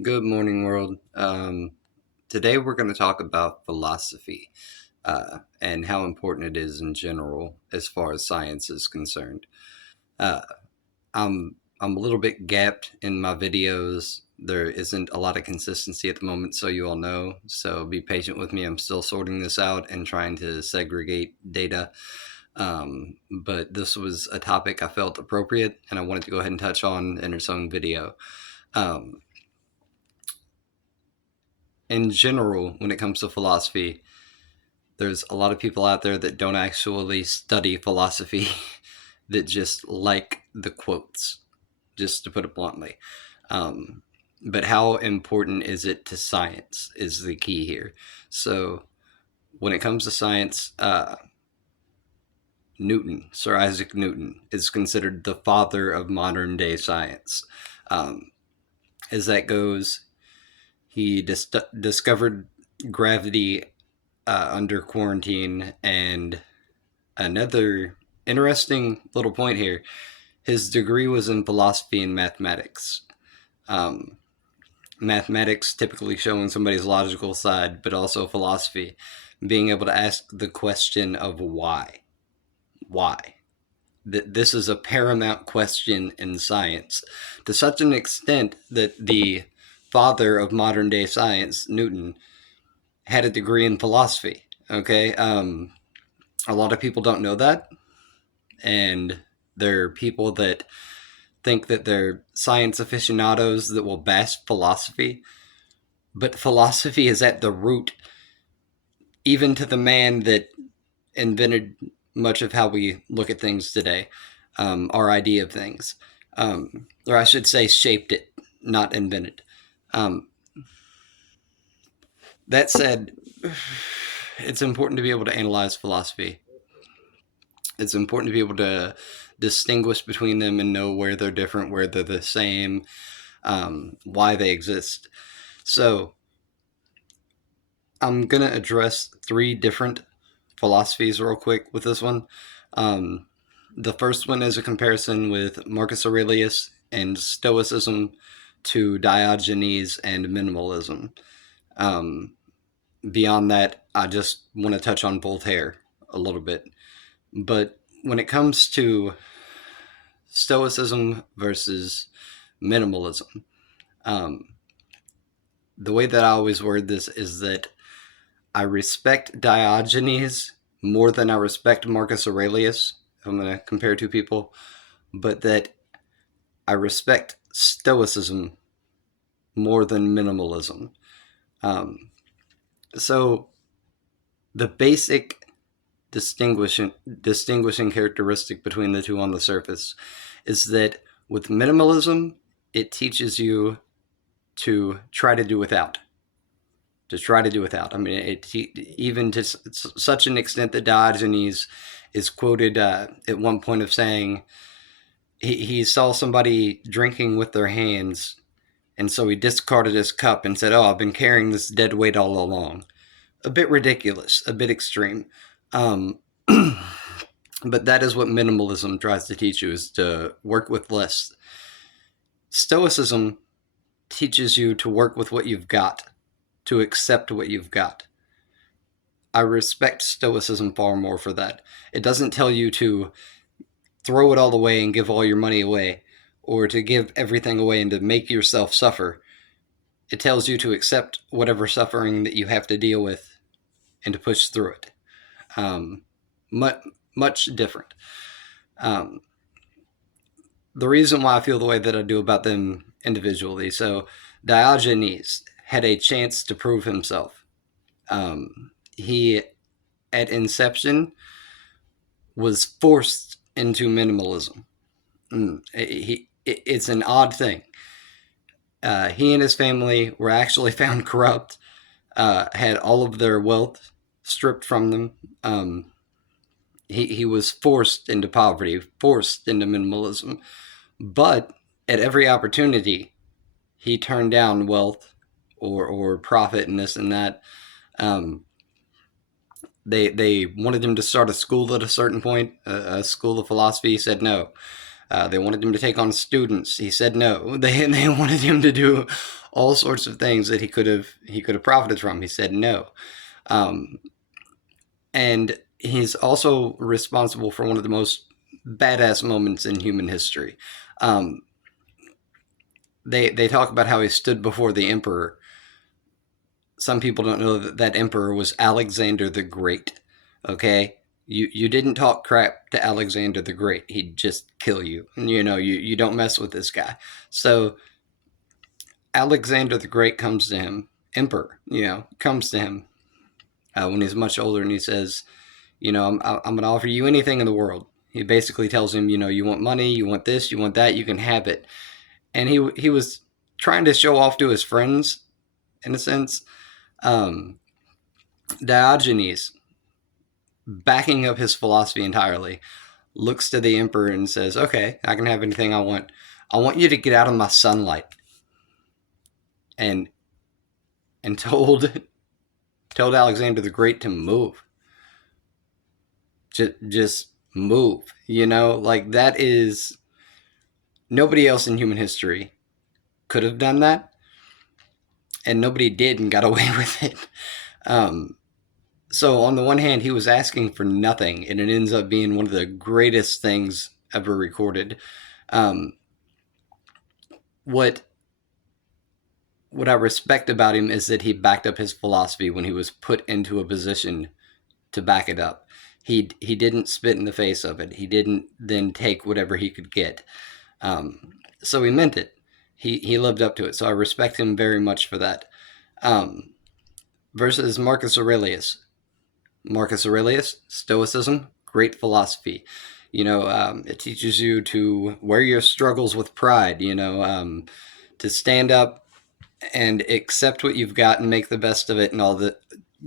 Good morning, world. Today we're going to talk about philosophy and how important it is in general as far as science is concerned. Uh, I'm a little bit gapped in my videos. There isn't a lot of consistency at the moment, so you all know. So be patient with me. I'm still sorting this out and trying to segregate data. But this was a topic I felt appropriate, and I wanted to go ahead and touch on in its own video. Um, in general, when it comes to philosophy, there's a lot of people out there that don't actually study philosophy, that just like the quotes, just to put it bluntly. Um, but how important is it to science is the key here. So when it comes to science, Newton, Sir Isaac Newton, is considered the father of modern day science. Um, as that goes, he discovered gravity under quarantine. And another interesting little point here, his degree was in philosophy and mathematics. Um, Mathematics typically showing somebody's logical side, but also philosophy, being able to ask the question of why. Why? This is a paramount question in science, to such an extent that the father of modern day science, Newton, had a degree in philosophy. Okay, a lot of people don't know that, and there are people that think that they're science aficionados that will bash philosophy, but philosophy is at the root, even to the man that invented much of how we look at things today, our idea of things, or I should say, shaped it, not invented. Um, that said, it's important to be able to analyze philosophy. It's important to be able to distinguish between them and know where they're different, where they're the same, why they exist. So I'm going to address three different philosophies real quick with this one. Um, the first one is a comparison with Marcus Aurelius and Stoicism to Diogenes and minimalism. Um, Beyond that, I just want to touch on Voltaire a little bit. But when it comes to Stoicism versus minimalism, um, the way that I always word this is that I respect Diogenes more than I respect Marcus Aurelius, if I'm going to compare two people, but that I respect Stoicism more than minimalism. Um, so the basic distinguishing characteristic between the two on the surface is that with minimalism, it teaches you to try to do without. To try to do without. I mean, even to such an extent that Diogenes is quoted at one point of saying he saw somebody drinking with their hands, and so he discarded his cup and said, "Oh, I've been carrying this dead weight all along." A bit ridiculous, a bit extreme. Um, but that is what minimalism tries to teach you, is to work with less. Stoicism teaches you to work with what you've got, to accept what you've got. I respect Stoicism far more for that. It doesn't tell you to throw it all away and give all your money away, or to give everything away and to make yourself suffer. It tells you to accept whatever suffering that you have to deal with and to push through it. Um, much, much different. Um, the reason why I feel the way that I do about them individually. So Diogenes had a chance to prove himself. He, at inception, was forced into minimalism. It's an odd thing. He and his family were actually found corrupt, had all of their wealth stripped from them. He was forced into poverty, forced into minimalism. But at every opportunity, he turned down wealth or profit and this and that. Um, they wanted him to start a school at a certain point, a school of philosophy. He said no. They wanted him to take on students. He said no. They wanted him to do all sorts of things that he could have profited from. He said no. Um, and he's also responsible for one of the most badass moments in human history. Um, they talk about how he stood before the emperor. Some people don't know that that emperor was Alexander the Great. Okay, you didn't talk crap to Alexander the Great. He'd just kill you. And you don't mess with this guy. So Alexander the Great comes to him, emperor, comes to him when he's much older, and he says, I'm going to offer you anything in the world. He basically tells him, you want money, you want this, you want that, you can have it. And he was trying to show off to his friends, in a sense. Um, Diogenes, backing up his philosophy entirely, looks to the emperor and says, "Okay, I can have anything I want. I want you to get out of my sunlight." And told Alexander the Great to move. Just move. Like that is nobody else in human history could have done that, and nobody did and got away with it. So on the one hand, he was asking for nothing, and it ends up being one of the greatest things ever recorded. Um, what what I respect about him is that he backed up his philosophy when he was put into a position to back it up. He didn't spit in the face of it. He didn't then take whatever he could get. So he meant it. He lived up to it. So I respect him very much for that. Um, Versus Marcus Aurelius. Marcus Aurelius, Stoicism, great philosophy. It teaches you to wear your struggles with pride. To stand up and accept what you've got and make the best of it, and all the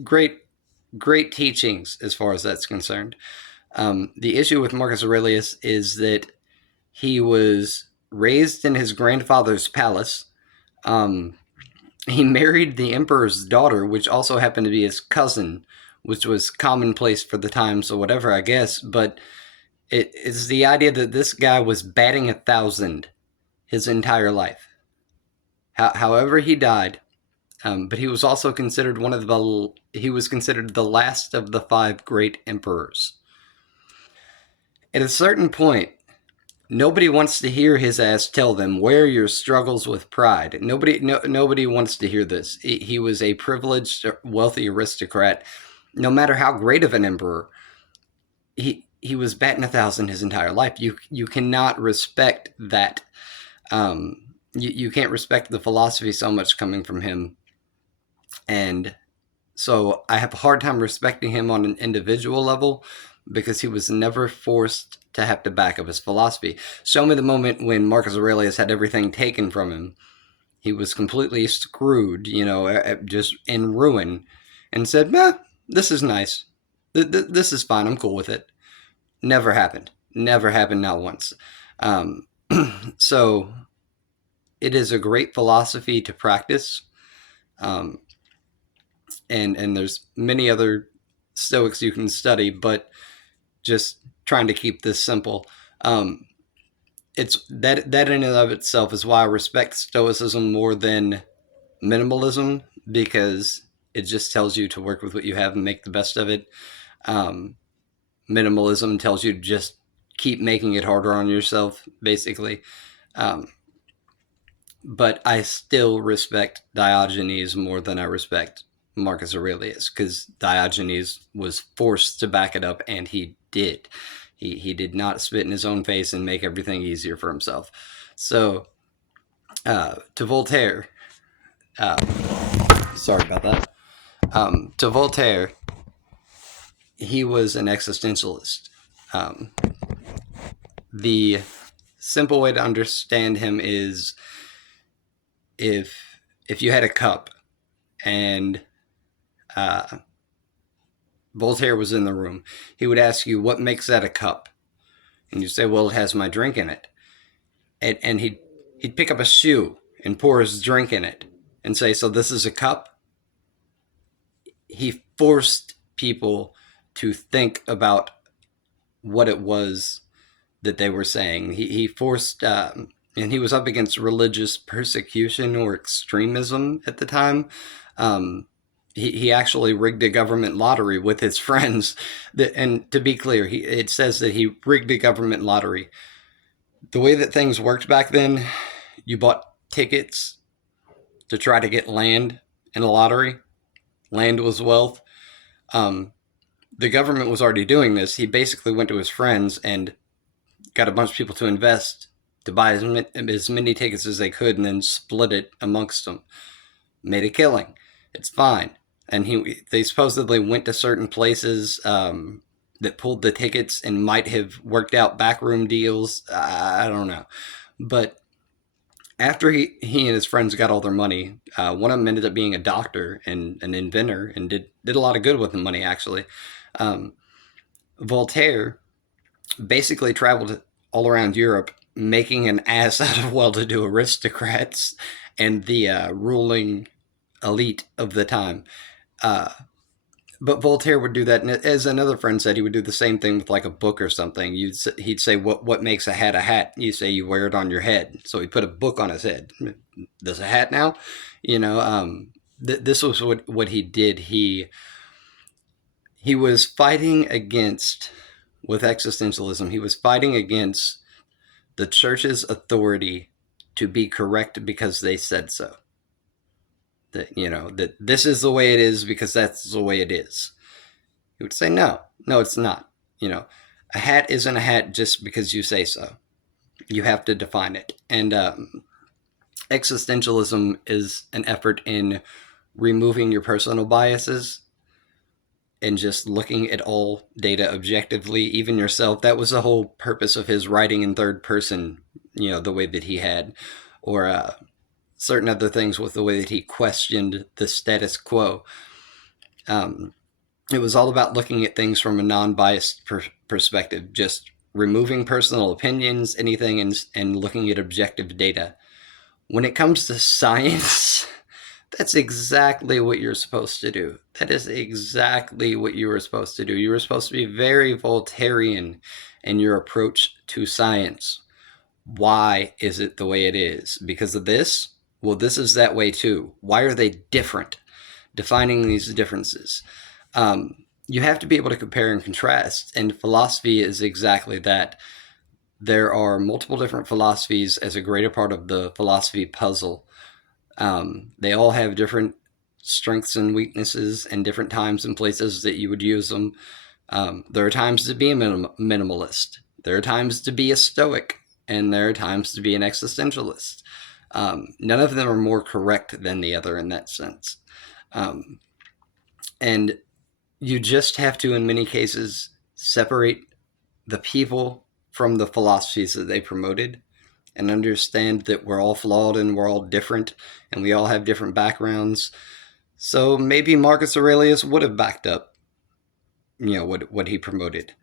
great, great teachings as far as that's concerned. The issue with Marcus Aurelius is that he was raised in his grandfather's palace. He married the emperor's daughter, which also happened to be his cousin, which was commonplace for the time, so whatever, I guess. But it's the idea that this guy was batting 1,000 his entire life. However, he died. But he was also considered he was considered the last of the 5 great emperors. At a certain point, nobody wants to hear his ass tell them, wear your struggles with pride. Nobody wants to hear this. He was a privileged, wealthy aristocrat. No matter how great of an emperor, he was batting 1,000 his entire life. You cannot respect that. You can't respect the philosophy so much coming from him. And so I have a hard time respecting him on an individual level because he was never forced to have to back up his philosophy. Show me the moment when Marcus Aurelius had everything taken from him. He was completely screwed, just in ruin, and said, this is nice. This is fine. I'm cool with it. Never happened. Never happened, not once. So it is a great philosophy to practice. And there's many other Stoics you can study, but just trying to keep this simple. It's that in and of itself is why I respect Stoicism more than minimalism, because it just tells you to work with what you have and make the best of it. Minimalism tells you to just keep making it harder on yourself, basically. But I still respect Diogenes more than I respect Marcus Aurelius, because Diogenes was forced to back it up, and he did. He did not spit in his own face and make everything easier for himself. So, to Voltaire, sorry about that. To Voltaire, he was an existentialist. The simple way to understand him is if you had a cup and Voltaire was in the room, he would ask you, what makes that a cup? And you say, well, it has my drink in it. And he'd pick up a shoe and pour his drink in it and say, so this is a cup? He forced people to think about what it was that they were saying. He forced and he was up against religious persecution or extremism at the time. Um, he actually rigged a government lottery with his friends. And to be clear, it says that he rigged a government lottery. The way that things worked back then, you bought tickets to try to get land in a lottery. Land was wealth. Um, the government was already doing this. He basically went to his friends and got a bunch of people to invest to buy as many tickets as they could and then split it amongst them. Made a killing. It's fine. And they supposedly went to certain places that pulled the tickets and might have worked out backroom deals. I don't know. But after he and his friends got all their money, one of them ended up being a doctor and an inventor and did a lot of good with the money, actually. Um, Voltaire basically traveled all around Europe, making an ass out of well-to-do aristocrats and the ruling elite of the time. Uh, but Voltaire would do that, and as another friend said, he would do the same thing with like a book or something. He'd say, "What makes a hat a hat?" You say you wear it on your head. So he put a book on his head. Does a hat now? You know, this was what he did. He was fighting against with existentialism. He was fighting against the church's authority to be correct because they said so. That this is the way it is because that's the way it is. He would say, no, it's not. A hat isn't a hat just because you say so. You have to define it. And existentialism is an effort in removing your personal biases and just looking at all data objectively, even yourself. That was the whole purpose of his writing in third person, the way that he had, or certain other things with the way that he questioned the status quo. It was all about looking at things from a non-biased perspective, just removing personal opinions, anything, and looking at objective data. When it comes to science, that's exactly what you're supposed to do. That is exactly what you were supposed to do. You were supposed to be very Voltairean in your approach to science. Why is it the way it is? Because of this? Well, this is that way too. Why are they different? Defining these differences. You have to be able to compare and contrast, and philosophy is exactly that. There are multiple different philosophies as a greater part of the philosophy puzzle. They all have different strengths and weaknesses and different times and places that you would use them. There are times to be a minimalist. There are times to be a stoic. And there are times to be an existentialist. None of them are more correct than the other in that sense. And you just have to, in many cases, separate the people from the philosophies that they promoted and understand that we're all flawed and we're all different and we all have different backgrounds. So maybe Marcus Aurelius would have backed up, what he promoted.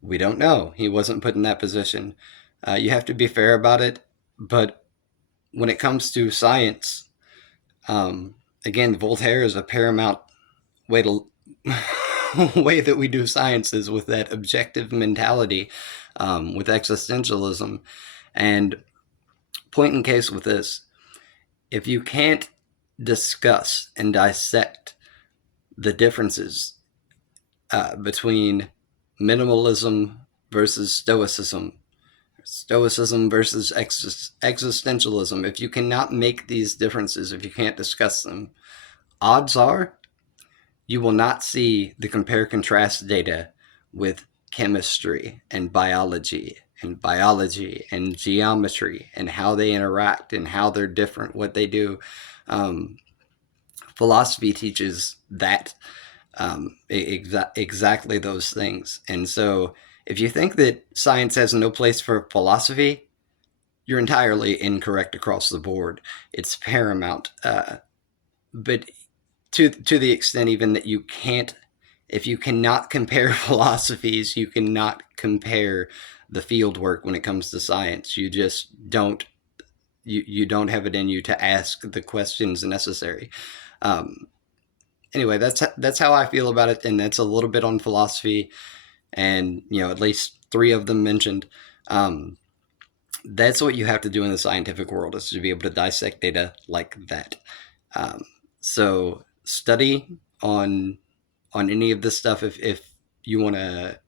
We don't know. He wasn't put in that position. You have to be fair about it. But when it comes to science, again, Voltaire is a paramount way that we do science is with that objective mentality, with existentialism. And point in case with this, if you can't discuss and dissect the differences between minimalism versus Stoicism versus existentialism, if you cannot make these differences, if you can't discuss them, odds are you will not see the compare-contrast data with chemistry and biology and geometry and how they interact and how they're different, what they do. Philosophy teaches that, exactly those things. And so if you think that science has no place for philosophy, you're entirely incorrect across the board. It's paramount. But to the extent even that if you cannot compare philosophies, you cannot compare the field work when it comes to science. You just don't. You don't have it in you to ask the questions necessary. Anyway, that's how I feel about it, and that's a little bit on philosophy, and at least 3 of them mentioned. That's what you have to do in the scientific world, is to be able to dissect data like that. Um, so study on on any of this stuff. If you want to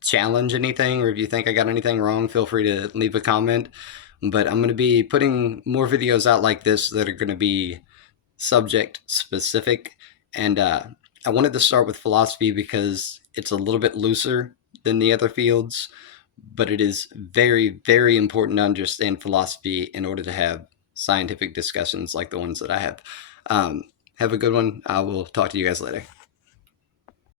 challenge anything, or if you think I got anything wrong, feel free to leave a comment. But I'm going to be putting more videos out like this that are going to be subject specific. And I wanted to start with philosophy because it's a little bit looser than the other fields, but it is very, very important to understand philosophy in order to have scientific discussions like the ones that I have. Have a good one. I will talk to you guys later.